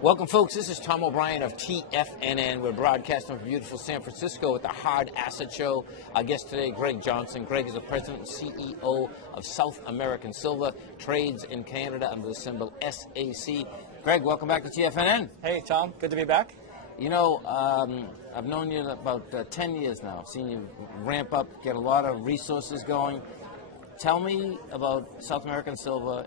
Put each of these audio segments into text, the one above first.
Welcome, folks. This is Tom O'Brien of TFNN. We're broadcasting from beautiful San Francisco at the Hard Asset Show. Our guest today, Greg Johnson. Greg is the president and CEO of South American Silver, trades in Canada under the symbol SAC. Greg, welcome back to TFNN. Hey, Tom. Good to be back. You know, I've known you about 10 years now. I've seen you ramp up, get a lot of resources going. Tell me about South American Silver.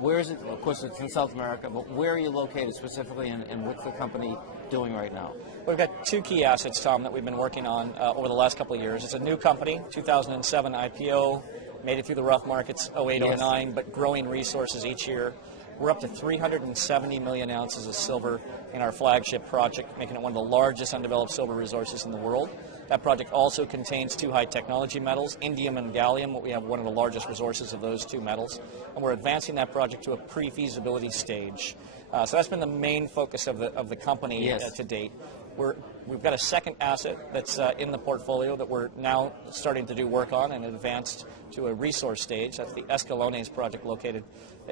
Where is it? Of course, it's in South America, but where are you located specifically, and what's the company doing right now? We've got two key assets, Tom, that we've been working on over the last couple of years. It's a new company, 2007 IPO, made it through the rough markets, 08, Yes. 09, but growing resources each year. We're up to 370 million ounces of silver in our flagship project, making it one of the largest undeveloped silver resources in the world. That project also contains two high technology metals, indium and gallium. We have one of the largest resources of those two metals. And we're advancing that project to a pre-feasibility stage. So that's been the main focus of the company Yes. to date. We've got a second asset that's in the portfolio that we're now starting to do work on and advanced to a resource stage. That's the Escalones project located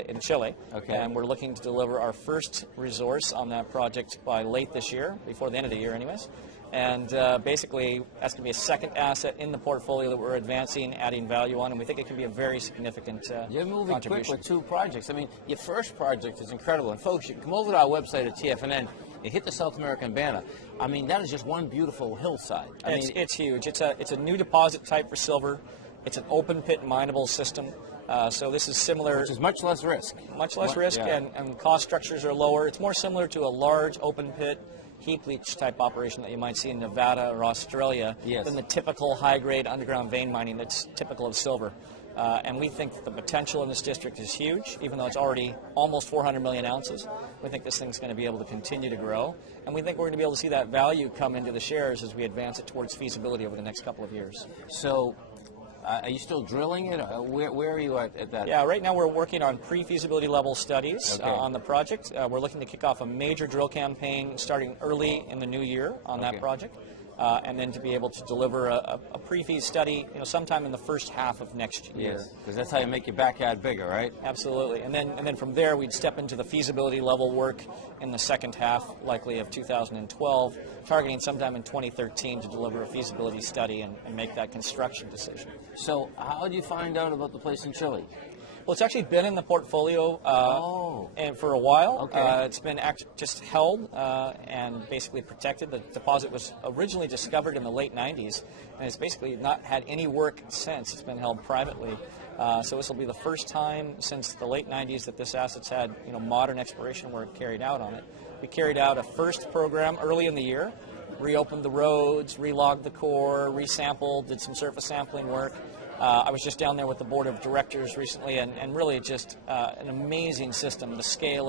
in Chile. Okay. And we're looking to deliver our first resource on that project by late this year, before the end of the year anyways. And basically, that's going to be a second asset in the portfolio that we're advancing, adding value on, and we think it can be a very significant You're moving quick contribution. with two projects. I mean, your first project is incredible. And folks, you can come over to our website at TFNN and hit the South American banner. I mean, that is just one beautiful hillside. It's huge. It's a new deposit type for silver. It's an open pit mineable system. So this is similar. Which is much less risk. Much less risk, Yeah. and cost structures are lower. It's more similar to a large open pit heap leach type operation that you might see in Nevada or Australia Yes. than the typical high-grade underground vein mining that's typical of silver. And we think the potential in this district is huge, even though it's already almost 400 million ounces. We think this thing's going to be able to continue to grow, and we think we're going to be able to see that value come into the shares as we advance it towards feasibility over the next couple of years. So, are you still drilling it? Where are you at that? Yeah, right now we're working on pre-feasibility level studies Okay. on the project. We're looking to kick off a major drill campaign starting early in the new year on Okay. that project, and then to be able to deliver a pre-feas study, sometime in the first half of next year. Yes, because that's how you make your backyard bigger, right? Absolutely, and then from there we'd step into the feasibility level work in the second half, likely of 2012, targeting sometime in 2013 to deliver a feasibility study and make that construction decision. So, how did you find out about the place in Chile? Well, it's actually been in the portfolio and for a while. Okay. It's been just held and basically protected. The deposit was originally discovered in the late 90s, and it's basically not had any work since. It's been held privately. So this will be the first time since the late 90s that this asset's had modern exploration work carried out on it. We carried out a first program early in the year, reopened the roads, relogged the core, resampled, did some surface sampling work. I was just down there with the board of directors recently, and really just an amazing system. The scale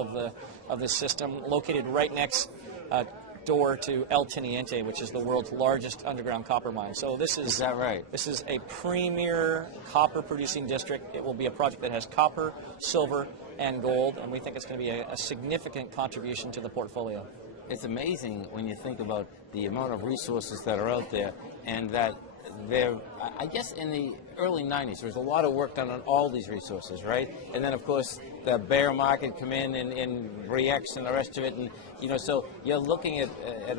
of this system, located right next door to El Teniente, which is the world's largest underground copper mine. So this is that right? This is a premier copper-producing district. It will be a project that has copper, silver, and gold, and we think it's going to be a significant contribution to the portfolio. It's amazing when you think about the amount of resources that are out there, and that I guess in the early 90s, there was a lot of work done on all these resources, right? And then, of course, the bear market come in Bre-X and the rest of it, and so you're looking at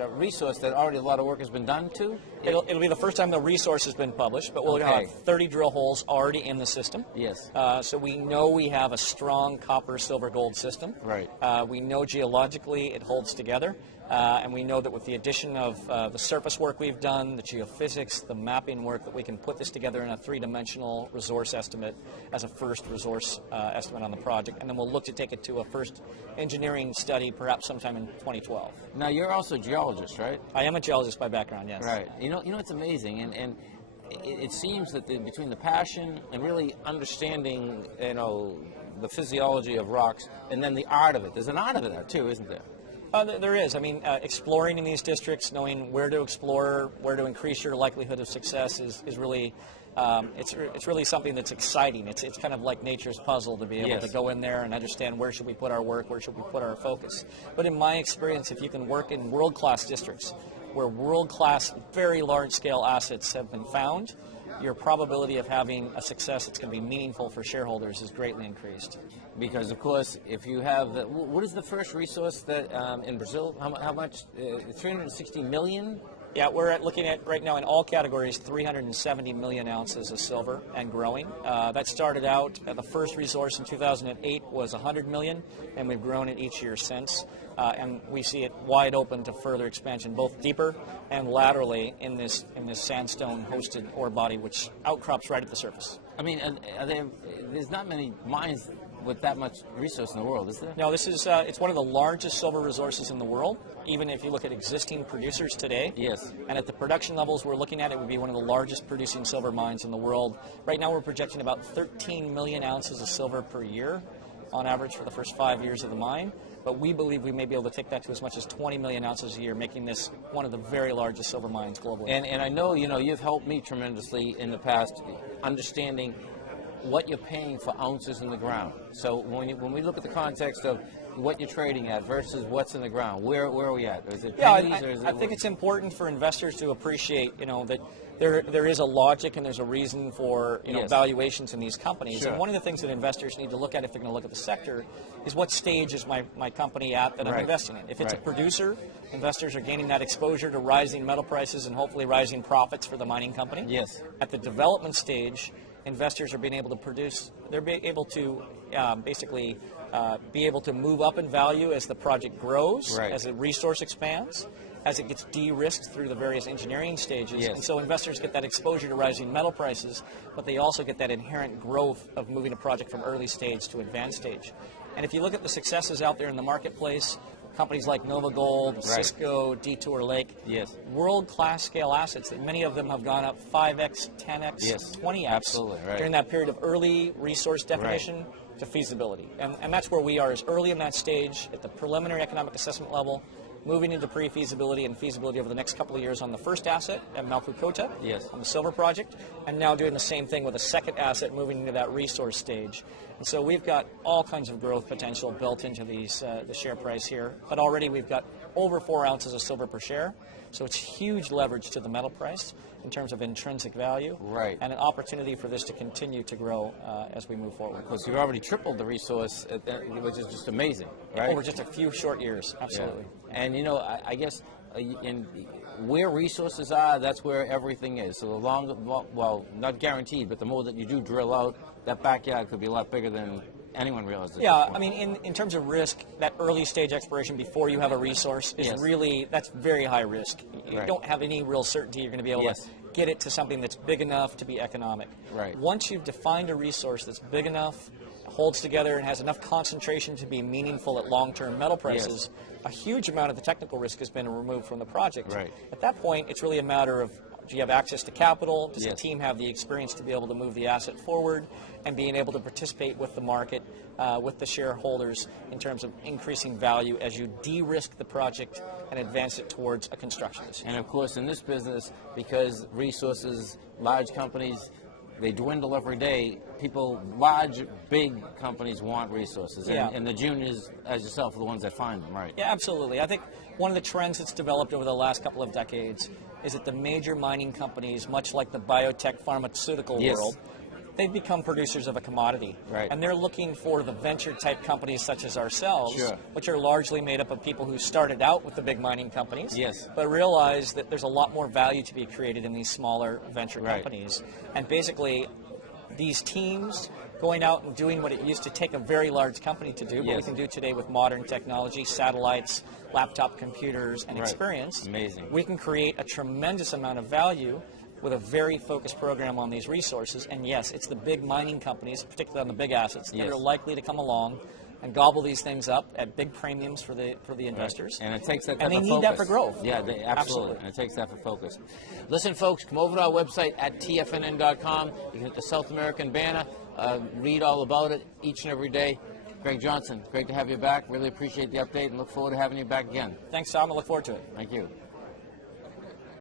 a resource that already a lot of work has been done to. It'll be the first time the resource has been published, but we'll Okay. have 30 drill holes already in the system. Yes. So we know we have a strong copper, silver, gold system. Right. We know geologically it holds together, and we know that with the addition of the surface work we've done, the geophysics, the mapping work, that we can put this together in a three-dimensional resource estimate as a first resource estimate on the project, and then we'll look to take it to a first engineering study perhaps sometime in 2012. Now, you're also a geologist, right? I am a geologist by background, yes. Right. It's amazing, and it seems that between the passion and really understanding, the physiology of rocks, and then the art of it. There's an art of it there too, isn't there? There is. I mean, exploring in these districts, knowing where to explore, where to increase your likelihood of success is really, it's really something that's exciting. It's kind of like nature's puzzle to be able Yes. to go in there and understand where should we put our work, where should we put our focus. But in my experience, if you can work in world-class districts where world-class, very large-scale assets have been found, your probability of having a success that's going to be meaningful for shareholders is greatly increased. Because, of course, if you have what is the first resource that in Brazil? How much? 360 million? Yeah, we're looking at right now in all categories 370 million ounces of silver and growing. That started out, the first resource in 2008 was 100 million, and we've grown it each year since. And we see it wide open to further expansion, both deeper and laterally in this sandstone-hosted ore body, which outcrops right at the surface. I mean, there's not many mines with that much resource in the world, is there? No, this is it's one of the largest silver resources in the world, even if you look at existing producers today. Yes. And at the production levels we're looking at, it would be one of the largest producing silver mines in the world. Right now we're projecting about 13 million ounces of silver per year on average for the first 5 years of the mine. But we believe we may be able to take that to as much as 20 million ounces a year, making this one of the very largest silver mines globally. And I know, you've helped me tremendously in the past understanding what you're paying for ounces in the ground. So when we look at the context of what you're trading at versus what's in the ground, where are we at? Is it pennies, or is it? I think it's important for investors to appreciate, that there is a logic and there's a reason for Yes. valuations in these companies. Sure. And one of the things that investors need to look at if they're going to look at the sector is what stage is my company at that I'm Right. investing in. If it's a Right. producer, investors are gaining that exposure to rising metal prices and hopefully rising profits for the mining company. Yes. At the development stage, investors are being able to produce, they're being able to basically be able to move up in value as the project grows, Right. as the resource expands, as it gets de-risked through the various engineering stages. Yes. And so investors get that exposure to rising metal prices, but they also get that inherent growth of moving a project from early stage to advanced stage. And if you look at the successes out there in the marketplace, companies like Nova Gold, Cisco, Detour Lake, Yes. world-class scale assets that many of them have gone up 5x, 10x, Yes. 20x Absolutely, right. during that period of early resource definition to feasibility. And that's where we are, is early in that stage at the preliminary economic assessment level, moving into pre-feasibility and feasibility over the next couple of years on the first asset at Malkukoto, Yes. on the silver project, and now doing the same thing with a second asset moving into that resource stage. And so we've got all kinds of growth potential built into these the share price here, but already we've got over 4 ounces of silver per share, so it's huge leverage to the metal price in terms of intrinsic value, Right. and an opportunity for this to continue to grow as we move forward. Because you've already tripled the resource, which is just amazing, right? Over just a few short years, absolutely. Yeah. And I guess where resources are, that's where everything is. So the longer, well, not guaranteed, but the more that you do drill out, that backyard could be a lot bigger than anyone realizes. Yeah, I mean, in terms of risk, that early stage exploration before you have a resource is Yes. really, that's very high risk. You Right. don't have any real certainty you're going to be able Yes. to get it to something that's big enough to be economic. Right. Once you've defined a resource that's big enough, holds together, and has enough concentration to be meaningful at long-term metal prices, a huge amount of the technical risk has been removed from the project. Right. At that point, it's really a matter of, do you have access to capital? Does the Yes. team have the experience to be able to move the asset forward, and being able to participate with the market, with the shareholders in terms of increasing value as you de-risk the project and advance it towards a construction decision. And of course, in this business, because resources, large companies, they dwindle every day. People, large, big companies want resources, and, Yeah. and the juniors, as yourself, are the ones that find them, right? Yeah, absolutely. I think one of the trends that's developed over the last couple of decades is that the major mining companies, much like the biotech pharmaceutical Yes. world, they've become producers of a commodity. Right. And they're looking for the venture type companies such as ourselves, Sure. which are largely made up of people who started out with the big mining companies, Yes. but realize that there's a lot more value to be created in these smaller venture Right. companies. And basically, these teams going out and doing what it used to take a very large company to do, but we Yes. can do today with modern technology, satellites, laptop computers, and Right. experience. Amazing. We can create a tremendous amount of value with a very focused program on these resources. And yes, it's the big mining companies, particularly on the big assets, that Yes. are likely to come along and gobble these things up at big premiums for the investors. And it takes that type And they of need focus. that for growth. Yeah, absolutely. Absolutely. And it takes that for focus. Listen, folks, come over to our website at tfnn.com. You can hit the South American banner, read all about it each and every day. Greg Johnson, great to have you back. Really appreciate the update and look forward to having you back again. Thanks, Tom. I look forward to it. Thank you.